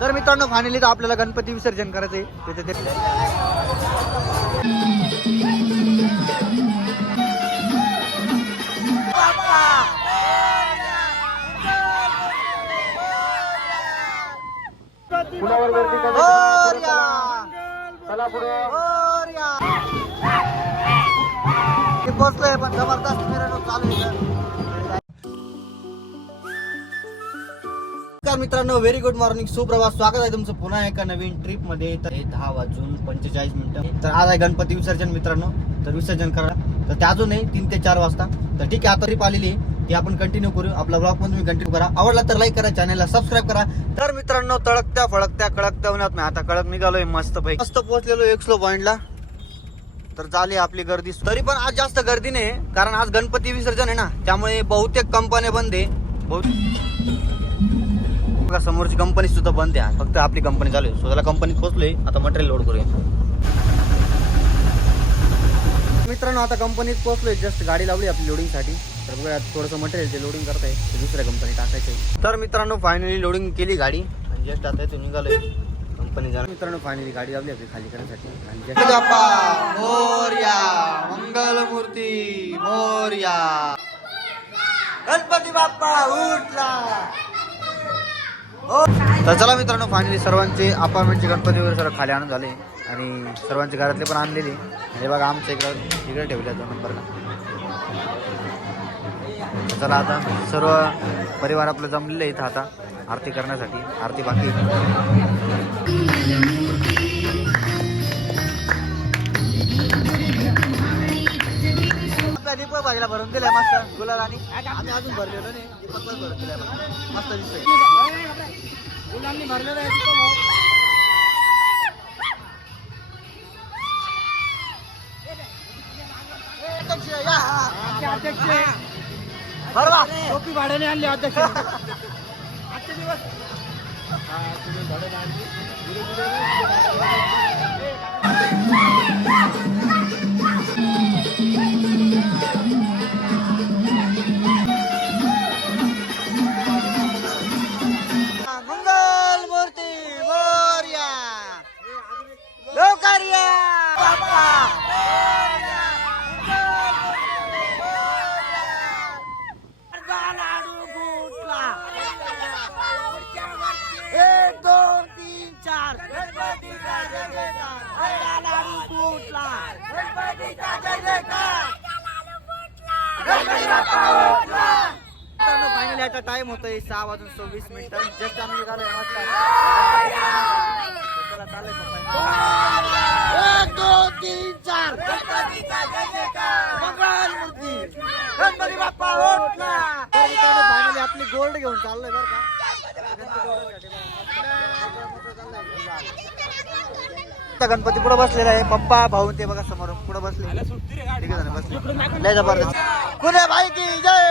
तर मित्रांनो फायनली तर आपल्याला गणपती विसर्जन करायचं आहे तिथे ते गर्दी! चला पुढे. पोहोचलोय पण जबरदस्त मिरवणूक चालू आहे नमस्कार मित्रांनो व्हेरी गुड मॉर्निंग सुप्रभात स्वागत आहे तुमचं पुन्हा एका नवीन ट्रिपमध्ये. तर हे दहा वाजून पंचेचाळीस मिनिटं. तर आज आहे गणपती विसर्जन मित्रांनो. तर विसर्जन करा. तर ते अजून आहे तीन ते चार वाजता. तर ठीक आहे आता ट्रिप आलेली आहे. ती आपण कंटिन्यू करू. आपला ब्लॉग पण तुम्ही कंटिन्यू करा. आवडला तर लाईक करा चॅनलला सबस्क्राईब करा. तर मित्रांनो तळकत्या फळकत्या कळकत्या उन्हात नाही आता कळक निघालोय मस्त पैकी मस्त पोहोचलेलो एक स्लो पॉइंटला तर झाली आपली गर्दी. तरी पण आज जास्त गर्दी नाही कारण आज गणपती विसर्जन आहे ना. त्यामुळे बहुतेक कंपन्या बंद आहे. बहुतेक बघा समोरची कंपनी सुद्धा बंद आहे. फक्त आपली कंपनी चालू आहे. स्वतःला कंपनीत पोचलोय आता मटेरियल लोड करूया. मित्रांनो आता कंपनीत पोहोचलोय जस्ट गाडी लावली आपली लोडिंगसाठी तर बघा थोडंसं मटेरियल ते लोडिंग करताय ते दुसऱ्या कंपनी टाकायचं तर मित्रांनो फायनली लोडिंग केली गाडी. आणि जस्ट आता इथून निघालोय. कंपनी जाणार. मित्रांनो फायनली गाडी लावली आपली खाली करण्यासाठी आणि just- बाप्पा मोरया मंगल मोरया. गणपती बाप्पा उठला. तर चला मित्रांनो फायनली सर्वांचे अपार्टमेंटचे गणपती वगैरे सर्व खाली आणून झाले. आणि सर्वांचे घरातले पण आणलेले. हे बघा आमच्या इकडं इकडे ठेवले दोन नंबरला चला आता सर्व परिवार आपलं जमलेलं आहे इथं आता आरती करण्यासाठी. आरती बाकी दीपक भाजीला भरून दिलाय मस्त. गुलाल आणि आम्ही अजून भरलेलो नाही. दीपक पण भरून दिलाय मस्त दिसतोय. गुलांनी भरलेलं आहे दीपक भाऊ. अध्यक्ष. टोपी भाड्याने आणली अध्यक्ष मंगल फायनली टाइम होतोय सहा वाजून सव्वीस मिनिटं. जस्ट आम्ही निघालो. एक दोन तीन चार. गणपतीचा जय जयकार. मंगल मूर्ती. गणपती बाप्पा फायनली आपली गोल्ड घेऊन चाललोय बरं का. आता गणपती पुढे बसलेला आहे. पप्पा भाऊ ते बघा समोर पुढे बसले. ठीक आहे बसले. लय जबरदस्त. भाई की जय!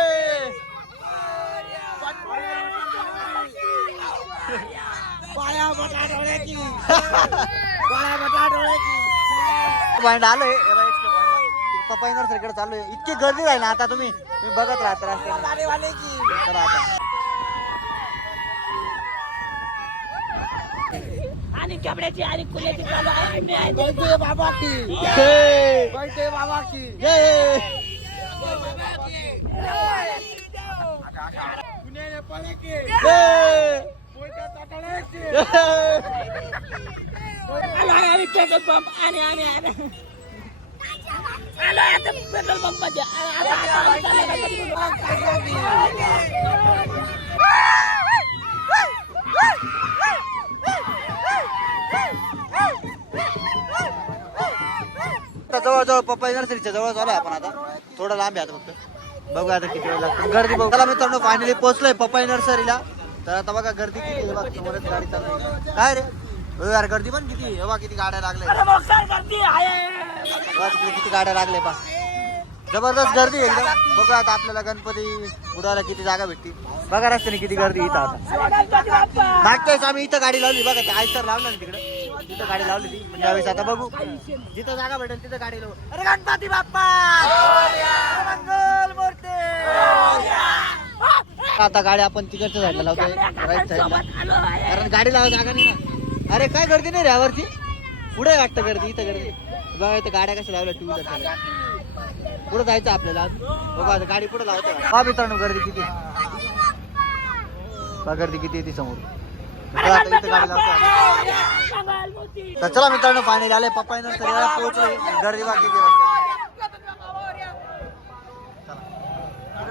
पॉईंट आलोय पप्पा सगळीकडे चालू आहे. इतकी गर्दी आहे ना आता तुम्ही. तुम्ही बघत राहता रस्त्याने आणि कपड्याची आणि कुल्याची चालू आहे मी आहे ते. जय बाबा की जय बैठे बाबा की जय पुण्याने पळे की जय मोठ्या ताटाळे की आलो आहे आम्ही पेट्रोल पंप आणि आणि आणि आलो आहे आता पेट्रोल पंपाचे आता आता आम्ही चाललो आता जवळजवळ पप्पा नर्सरीच्या जवळ चालू आहे आपण आता. थोडं लांब आहे आता फक्त. बघू आता किती वेळ लागतो. गर्दी बघू. चला मित्रांनो फायनली पोहोचलोय पप्पा नर्सरीला तर आता बघा गर्दी किती आहे बघा. समोरच गाडी चालू आहे. काय रे? हो यार गर्दी पण किती. हे बघा किती गाड्या लागल्या. किती गाड्या लागल्या पा जबरदस्त गर्दी आहे एकदम. बघू आता आपल्याला गणपती उडायला किती जागा भेटतील. बघा रस्त्याने किती गर्दी इथं आता. गणपती बाप्पा. मागच्या वेळेस आम्ही इथं गाडी लावली. बघा ते आयसर लावलं ना तिकडे. तिथं गाडी लावली ती म्हणजे यावेळेस आता बघू. जिथं जागा भेटेल तिथं गाडी लावू. अरे गणपती बाप्पा! मंगल मूर्ती! आता गाडी आपण तिकडच्या साईडला लावतोय. राईट साईडला. कारण गाडी लावा जागा नाही ना. अरे काय गर्दी नाही रे यावरती? पुढे वाटतं गर्दी इथं गर्दी. बघा इथं गाड्या कशा लावल्या टू व्हीलर पुढे जायचं आपल्याला. बघा आता गाडी पुढे लावतो हा मित्रांनो गर्दी किती गर्दी किती आहे ती समोर. आता गाडी तर चला मित्रांनो पाणी आले. पप्पा नंतर पोहोचले. गर्दी बाकी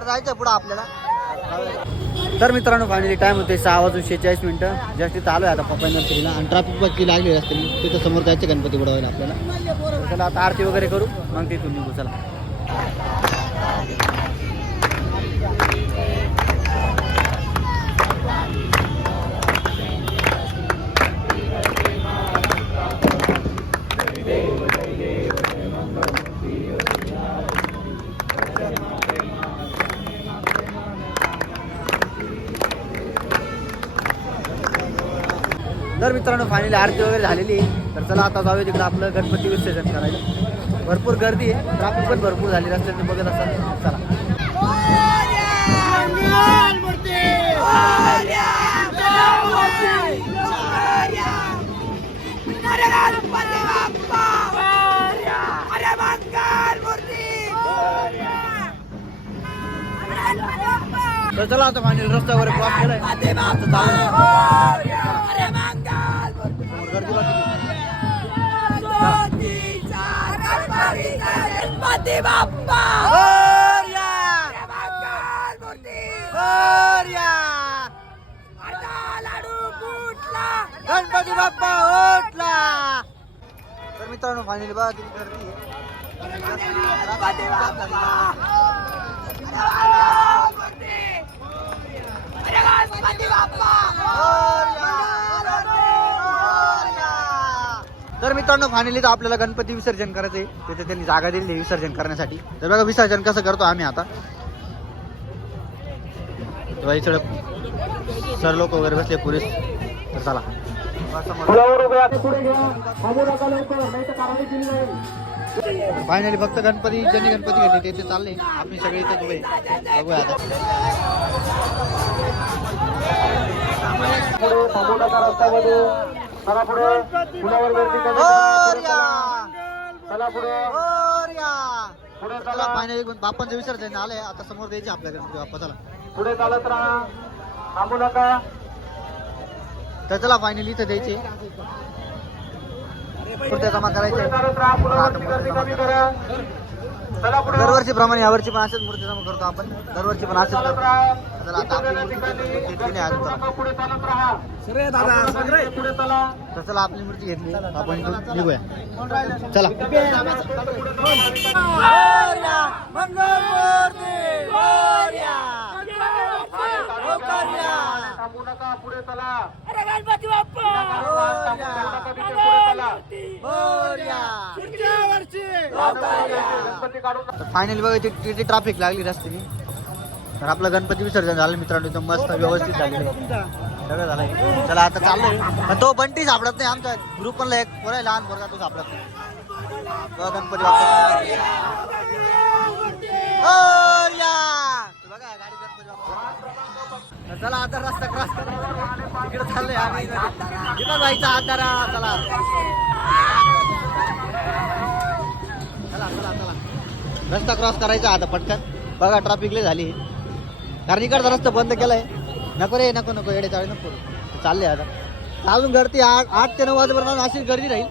जायचं पुढं आपल्याला. तर मित्रांनो फायनली टाइम होते सहा वाजून शेहेचाळीस मिनिटं. जास्त तिथं आलोय आता पप्पा नर्सरीला आणि ट्रॅफिक बाकी लागली असते. तिथं समोर जायचं गणपती बुडवायला आपल्याला. चला आता आरती वगैरे करू. मग तिथून निघू. चला. मित्रांनो फायनली आरती वगैरे झालेली आहे. तर चला आता जाऊया तिकडं आपलं गणपती विसर्जन करायला. भरपूर गर्दी आहे. ट्राफिक पण भरपूर झाली. रस्त्याने बघत असाल चला. तर चला आता फायनल रस्ता वगैरे क्रॉस केलाय गणपती बाप्पा! लाडू फुटला! गणपती बाप्पा ओटला तर मित्रांनो फायनली बघा किती गर्दी मित्रांनो फायनली तर आपल्याला गणपती विसर्जन करायचंय. तिथे त्यांनी जागा दिली आहे विसर्जन करण्यासाठी. तर बघा विसर्जन कसं करतो आम्ही आता. इकडं सर लोक वगैरे बसले पोलीस. तर चला. फायनली फक्त गणपती ज्यांनी गणपती घेतले ते ते चालले. आम्ही सगळे इथे उभे आहे. बघूया आता. चला फायनली बाप्पांचं विसर्जन आलंय आता समोर द्यायचे आपल्या गणपती बाप्पा चला. पुढे चालत राहा. थांबू नका. तर चला फायनली इथं द्यायचे. मूर्त्या जमा करायचे. पुढे गर्दी चला पुढे. दरवर्षी प्रमाणे यावर्षी पण असेच मूर्ती जमा करतो आपण. दरवर्षी पण असेच चला आता आपली घेतली नाही अजून चला पुढे चालत राहा पुढे चला तर चला आपली मूर्ती घेतली आपण इथून निघूया चला पुढे गणपती बाप्पा फायनली बघा इथे किती ट्रॅफिक लागली रस्त्याने तर आपलं गणपती विसर्जन झालं मित्रांनो इथं मस्त व्यवस्थित झालेलं सगळं झालंय चला आता चाललंय. तो बंटी सापडत नाही आमचा ग्रुप पण एक पोरा लहान पोरगा तो सापडत नाही. गणपती! ते बघा गाडी गणपती चला आता रस्ता क्रॉस करा. तिकडे चाललंय आम्ही. तिथं जायचं आधारा चला. चला चला चला. रस्ता क्रॉस करायचा आता पटकन. बघा ट्रॅफिक लय झाली. कारण इकडचा रस्ता बंद केलाय. नको रे नको नको येडे चाळे नको. चालले आता. अजून गर्दी आठ आठ ते नऊ वाजेपर्यंत अशीच गर्दी राहील.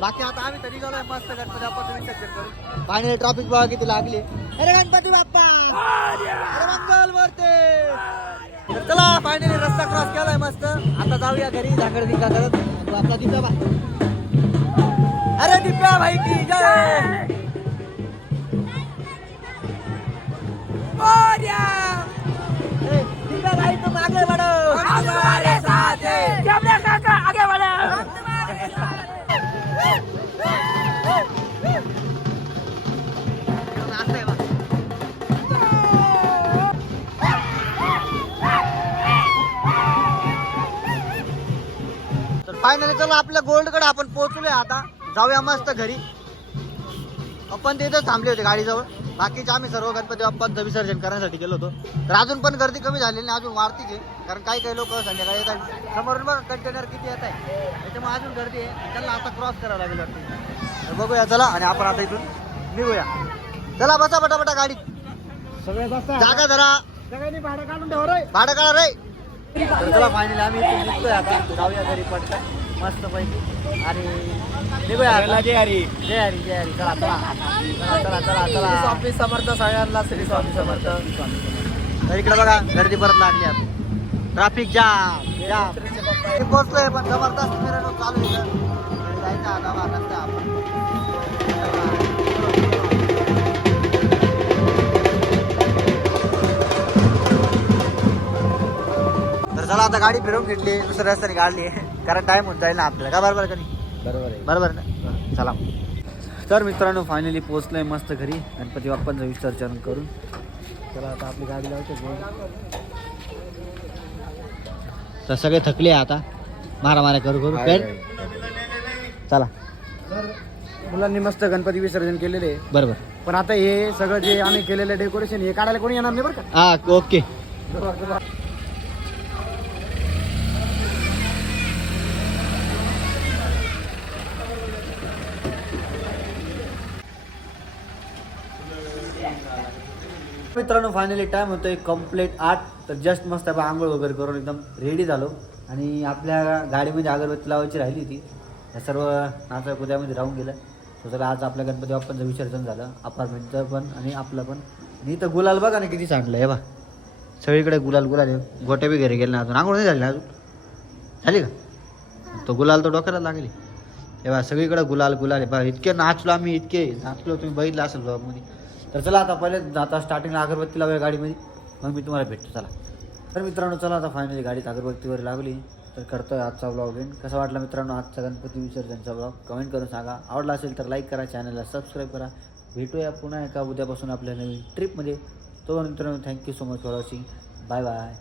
बाकी आता आम्ही तरी गेलोय मस्त गणपती करू पाणी ट्रॅफिक बघा किती लागली. अरे गणपती बाप्पा! अरे मंगल तर चला फायनली रस्ता क्रॉस केलाय मस्त. आता जाऊया घरी झाकड दिंगा करत. आपला दिप्या बा अरे दिप्या भाई की जय! फायनली चला आपल्या गोल्डकडे आपण पोहोचलोय आता. जाऊया मस्त घरी. आपण तिथं थांबले होते गाडीजवळ. बाकीचे आम्ही सर्व गणपती बाप्पांचं विसर्जन करण्यासाठी गेलो होतो. तर अजून पण गर्दी कमी झालेली नाही अजून वाढतीच आहे. कारण काही काही लोक संध्याकाळी येतात. समोरून बघा कंटेनर किती येत आहे. त्याच्यामुळे अजून गर्दी आहे. त्यांना आता क्रॉस करावं लागेल वाटतं. तर बघूया चला. आणि आपण आता इथून निघूया. चला बसा पटापटा गाडीत. सगळे बसता जागा धरा. सगळ्यांनी भाडं काढून ठेव रे. भाडं काढा रे. तर चला फायनली आम्ही निघतोय आता. जाऊया घरी पटकन मस्त पैकी आणि निघूया. जय हरी. जय हरी जय हरी. चला चला. चला चला चला स्वामी समर्थ सगळ्यांना श्री स्वामी समर्थ. तर इकडे बघा गर्दी परत लागली आता. ट्रॅफिक जाम जाम पोहोचलोय पण जबरदस्त मिरवणूक चालू आहे जायचं आता आपण. चला आता गाडी फिरवून घेतली दुसऱ्या रस्त्याने काढली कारण टाइम होत जाईल ना आपल्याला. का बरोबर आहे का नाही? बरोबर आहे. बरोबर ना? बरं, चला. तर मित्रांनो फायनली पोहोचलोय मस्त घरी. गणपती बाप्पांचं विसर्जन करून. चला आता आपली गाडी लावतो. तर सगळे थकले आता. मारा मारा करू. करू पेन चला. मुलांनी मस्त गणपती विसर्जन केलेले. आहे. बरोबर. पण आता हे सगळं जे आम्ही केलेलं डेकोरेशन हे काढायला कोणी येणार नाही बरं का? हा ओके. मित्रांनो फायनली टाइम होतोय कंप्लीट आठ. तर जस्ट मस्त आपण आंघोळ वगैरे करून एकदम रेडी झालो. आणि आपल्या गाडीमध्ये अगरबत्ती लावायची राहिली होती. या सर्व नाचा कुद्यामध्ये राहून गेलं. तर चला आज आपल्या गणपती बाप्पांचं विसर्जन झालं. अपार्टमेंटचं पण आणि आपलं पण. आणि इथं गुलाल बघा ना किती सांडलं हे बा. सगळीकडे गुलाल गुलाल आहे. गोट्या बी घरी गेले ना अजून आंघोळ नाही झाली ना अजून? झाली का? तो गुलाल तो डोक्याला लागली. हे बा सगळीकडे गुलाल गुलाल आहे बा. इतके नाचलो आम्ही इतके नाचलो. तुम्ही बघितलं असेल ब्लॉगमध्ये तर चला आता पहिले आता स्टार्टिंगला अगरबत्ती लावूया गाडीमध्ये. मग मी तुम्हाला भेटतो चला. तर मित्रांनो चला आता फायनली गाडीत अगरबत्तीवर लागली. तर करतोय आजचा ब्लॉग एंड कसा वाटला मित्रांनो आजचा गणपती विसर्जनचा ब्लॉग कमेंट करून सांगा. आवडला असेल तर लाईक करा चॅनलला सबस्क्राईब करा. भेटूया पुन्हा एका उद्यापासून आपल्या नवीन ट्रिपमध्ये तो मित्रांनो thank you so much for watching bye bye